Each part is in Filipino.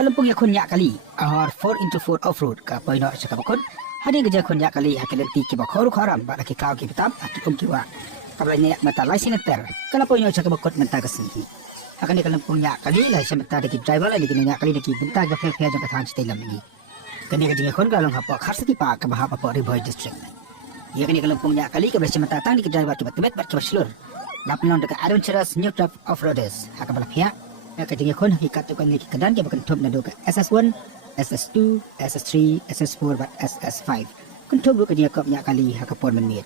Kalampung ya kon ya kali ahar 4x4 off-road ka poino sa kabakon hari gaja kon ya kali hakilanti ki bakhor kharam ba ki kaw ki pitam aki kiwa kablanya mata license ter kala poino sa kabakon menta kasih akan di kalampung ya kali la sa menta ki driver la ni ya kali ki benta ga fel fel jang kathan chitai lam ni kani gaja kon galong hapa kharsati pa ka bahapa pa riboy district ya kani kalampung ya kali ka bersama mata tang ki driver ki batmet bat ki baslur lapnon dekat adventurous new trap off-roaders hakabala pihak Kadang kon hakikat tu kan kedan dia bukan top nado ke SS1, SS2, SS3, SS4 bat SS5. Kun top bukan dia kop nya kali hakapon menit.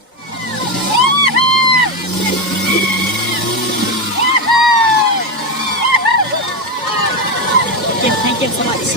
Thank you so much.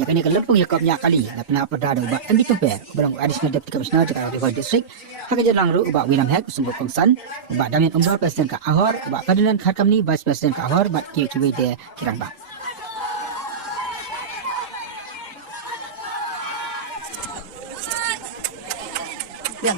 Ya kani kalampung ya kopnya kali na pinapada do ba ambi tumper barang additional deputy commissioner Jakarta River District haka jalang ru ba William Hek sumbu kongsan ba damian umrah president ka ahor ba Ferdinand Khatkamni vice president ka ahor ba kiwi de kirang ba yang